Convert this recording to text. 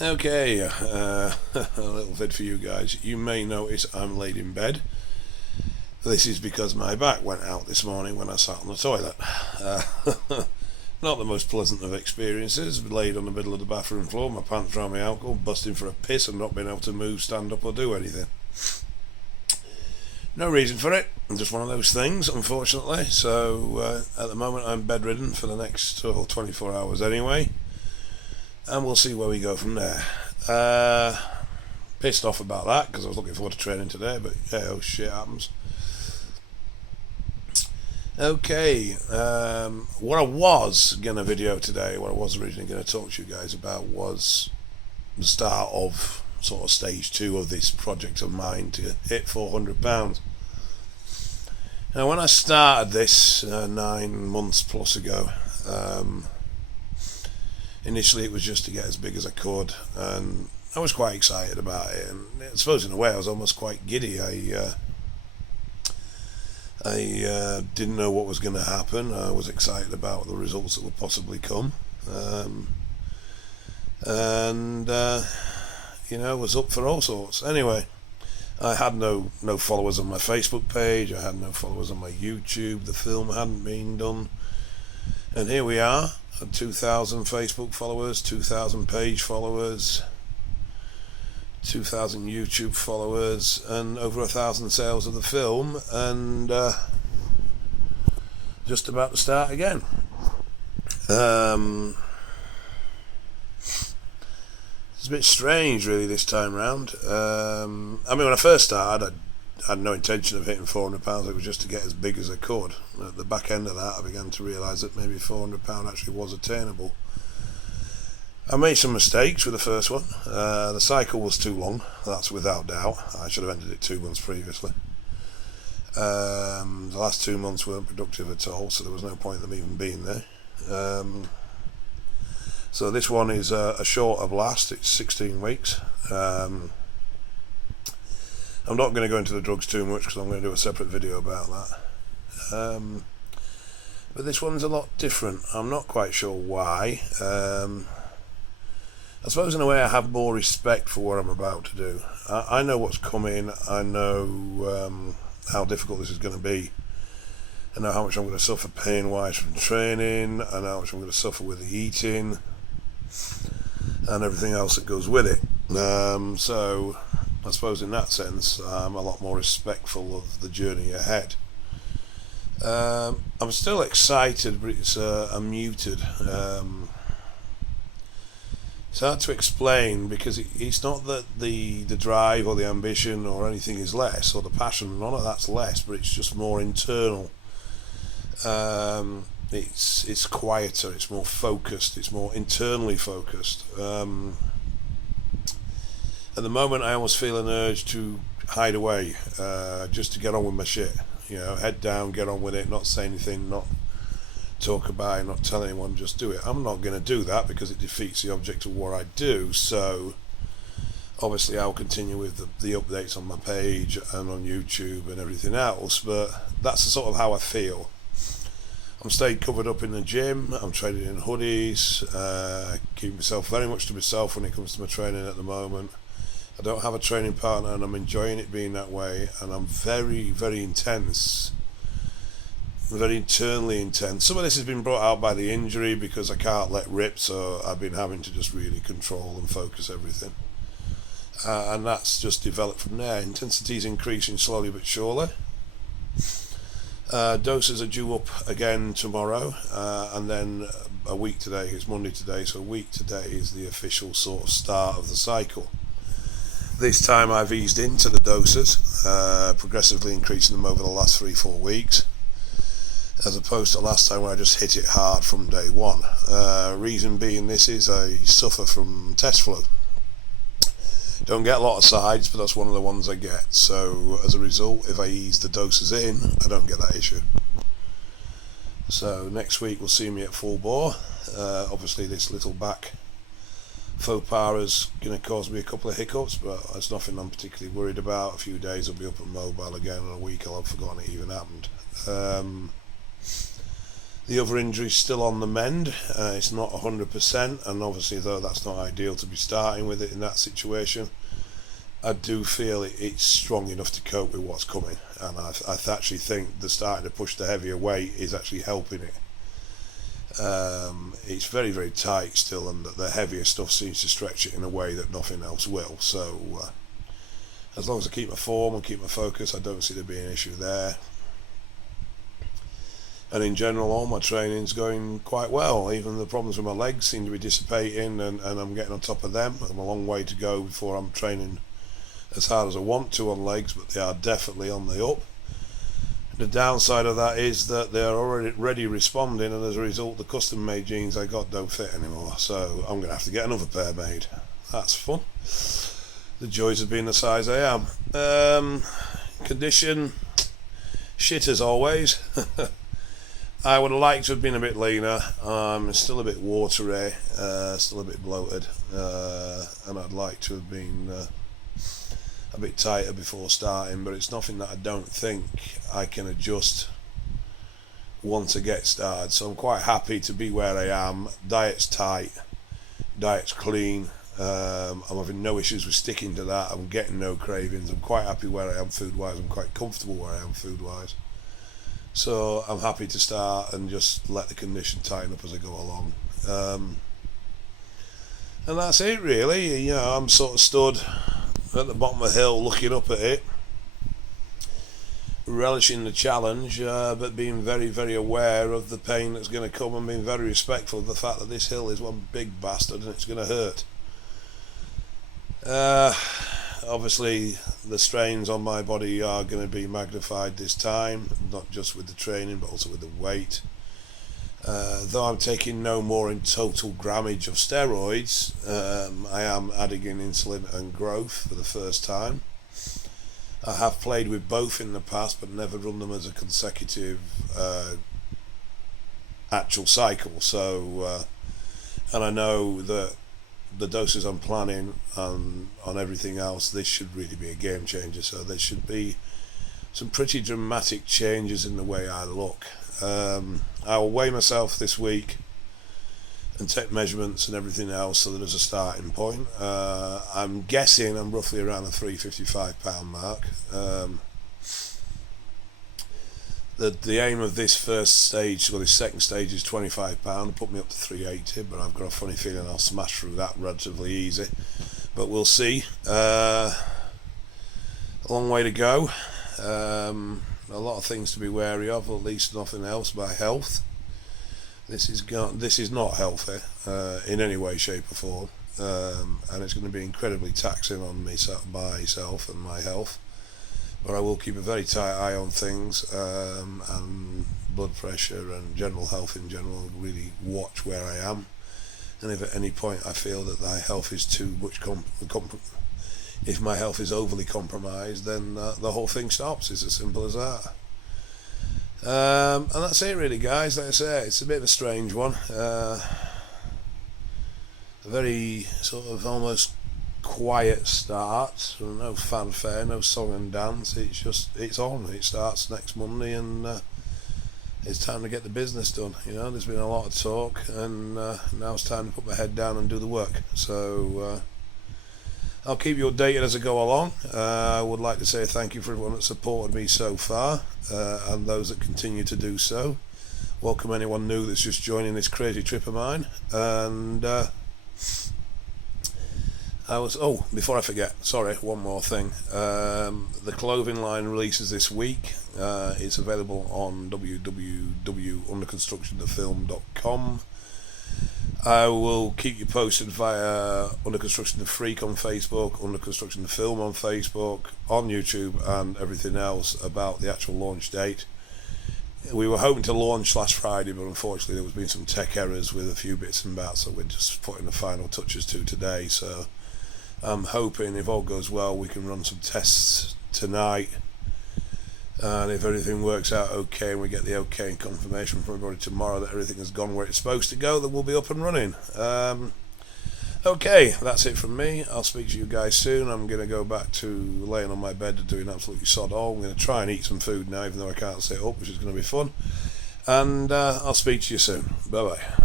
Okay, a little vid for you guys. You may notice I'm laid in bed. This is because my back went out this morning when I sat on the toilet. Uh, Not the most pleasant of experiences. Laid on the middle of the bathroom floor, my pants around my ankle, busting for a piss and not being able to move, stand up or do anything. No reason for it. Just one of those things, unfortunately. So at the moment I'm bedridden for the next 24 hours anyway. And we'll see where we go from there. Pissed off about that because I was looking forward to training today, but yeah, oh shit happens. Okay, what I was going to video today, what I was originally going to talk to you guys about was the start of sort of stage 2 of this project of mine to hit £400. Now when I started this 9 months plus ago, initially it was just to get as big as I could, and I was quite excited about it, and I suppose in a way I was almost quite giddy. I didn't know what was going to happen. I was excited about the results that would possibly come, and was up for all sorts. Anyway, I had no followers on my Facebook page. I had no followers on my YouTube. The film hadn't been done, and here we are. 2,000 Facebook followers, 2,000 page followers, 2,000 YouTube followers, and over 1,000 sales of the film, and just about to start again. It's a bit strange, really, this time round. When I first started, I had no intention of hitting £400. It was just to get as big as I could. At the back end of that, I began to realise that maybe £400 actually was attainable. I made some mistakes with the first one. The cycle was too long, that's without doubt. I should have ended it 2 months previously. The last 2 months weren't productive at all, so there was no point in them even being there. So this one is a shorter blast. It's 16 weeks. I'm not going to go into the drugs too much because I'm going to do a separate video about that. But this one's a lot different. I'm not quite sure why. I suppose in a way I have more respect for what I'm about to do. I know what's coming. I know how difficult this is going to be. I know how much I'm going to suffer pain-wise from training. I know how much I'm going to suffer with the eating and everything else that goes with it. So I suppose in that sense I'm a lot more respectful of the journey ahead. I'm still excited, but it's I'm muted. It's hard to explain because it's not that the drive or the ambition or anything is less, or the passion, none of that's less, but it's just more internal. It's quieter, it's more focused, it's more internally focused. At the moment I almost feel an urge to hide away, just to get on with my shit, head down, get on with it, not say anything, not talk about it, not tell anyone, just do it. I'm not going to do that because it defeats the object of what I do, so obviously I'll continue with the updates on my page and on YouTube and everything else, but that's the sort of how I feel. I'm staying covered up in the gym, I'm training in hoodies, keeping myself very much to myself when it comes to my training at the moment. I don't have a training partner and I'm enjoying it being that way, and I'm very, very intense, very internally intense. Some of this has been brought out by the injury because I can't let rip, so I've been having to just really control and focus everything. And that's just developed from there. Intensity is increasing slowly but surely. Doses are due up again tomorrow, and then a week today. It's Monday today, so a week today is the official sort of start of the cycle. This time I've eased into the doses, progressively increasing them over the last 3-4 weeks, as opposed to last time where I just hit it hard from day one. Reason being, this is I suffer from test flu. Don't get a lot of sides, but that's one of the ones I get. So as a result, if I ease the doses in, I don't get that issue. So next week will see me at full bore. Obviously this little back faux pas is going to cause me a couple of hiccups, but it's nothing I'm particularly worried about. A few days I'll be up and mobile again, and a week I'll have forgotten it even happened. The other injury's still on the mend. It's not 100%, and obviously, though that's not ideal to be starting with it in that situation, I do feel it's strong enough to cope with what's coming, and I actually think the starting to push the heavier weight is actually helping it. It's very, very tight still, and the heavier stuff seems to stretch it in a way that nothing else will. So as long as I keep my form and keep my focus, I don't see there being an issue there. And in general, all my training's going quite well. Even the problems with my legs seem to be dissipating, and I'm getting on top of them. I'm a long way to go before I'm training as hard as I want to on legs, but they are definitely on the up. The downside of that is that they're already responding, and as a result, the custom-made jeans I got don't fit anymore. So I'm going to have to get another pair made. That's fun. The joys of being the size I am. Condition, shit as always. I would like to have been a bit leaner. I'm still a bit watery, still a bit bloated, and I'd like to have been a bit tighter before starting, but it's nothing that I don't think I can adjust once I get started. So I'm quite happy to be where I am. Diet's tight, diet's clean. I'm having no issues with sticking to that. I'm getting no cravings. I'm quite happy where I am food-wise. I'm quite comfortable where I am food-wise. So I'm happy to start and just let the condition tighten up as I go along. And that's it really. You know, I'm sort of stood at the bottom of the hill looking up at it, relishing the challenge, but being very, very aware of the pain that's going to come, and being very respectful of the fact that this hill is one big bastard and it's going to hurt. Obviously the strains on my body are going to be magnified this time, not just with the training but also with the weight. Though I'm taking no more in total grammage of steroids, I am adding in insulin and growth for the first time. I have played with both in the past but never run them as a consecutive actual cycle, so and I know that the doses I'm planning on everything else, this should really be a game changer. So there should be some pretty dramatic changes in the way I look. I will weigh myself this week and take measurements and everything else so that there's a starting point. I'm guessing I'm roughly around the 355 pound mark. The aim of this first stage, well, this second stage, is 25 pound, put me up to 380, but I've got a funny feeling I'll smash through that relatively easy, but we'll see. A long way to go. A lot of things to be wary of, at least nothing else. My health, this is not healthy in any way, shape or form, and it's going to be incredibly taxing on myself and my health. But I will keep a very tight eye on things, and blood pressure and general health in general. Really watch where I am, and if at any point I feel that my health is too much if my health is overly compromised, then the whole thing stops. It's as simple as that. And that's it really, guys. Like I say, it's a bit of a strange one. A very sort of almost quiet start, no fanfare, no song and dance. It's on. It starts next Monday, and it's time to get the business done. You know, there's been a lot of talk, and now it's time to put my head down and do the work. So I'll keep you updated as I go along. I would like to say thank you for everyone that's supported me so far, and those that continue to do so. Welcome anyone new that's just joining this crazy trip of mine. And before I forget, sorry, one more thing. The clothing line releases this week. It's available on www.underconstructionthefilm.com. I will keep you posted via Under Construction the Freak on Facebook, Under Construction the Film on Facebook, on YouTube, and everything else about the actual launch date. We were hoping to launch last Friday, but unfortunately there was been some tech errors with a few bits and bats, so we're just putting the final touches to today. So I'm hoping, if all goes well, we can run some tests tonight, and if everything works out okay and we get the okay and confirmation from everybody tomorrow that everything has gone where it's supposed to go, then we'll be up and running. Okay, that's it from me. I'll speak to you guys soon. I'm going to go back to laying on my bed and doing absolutely sod all. I'm going to try and eat some food now, even though I can't sit up, which is going to be fun. and I'll speak to you soon. Bye bye.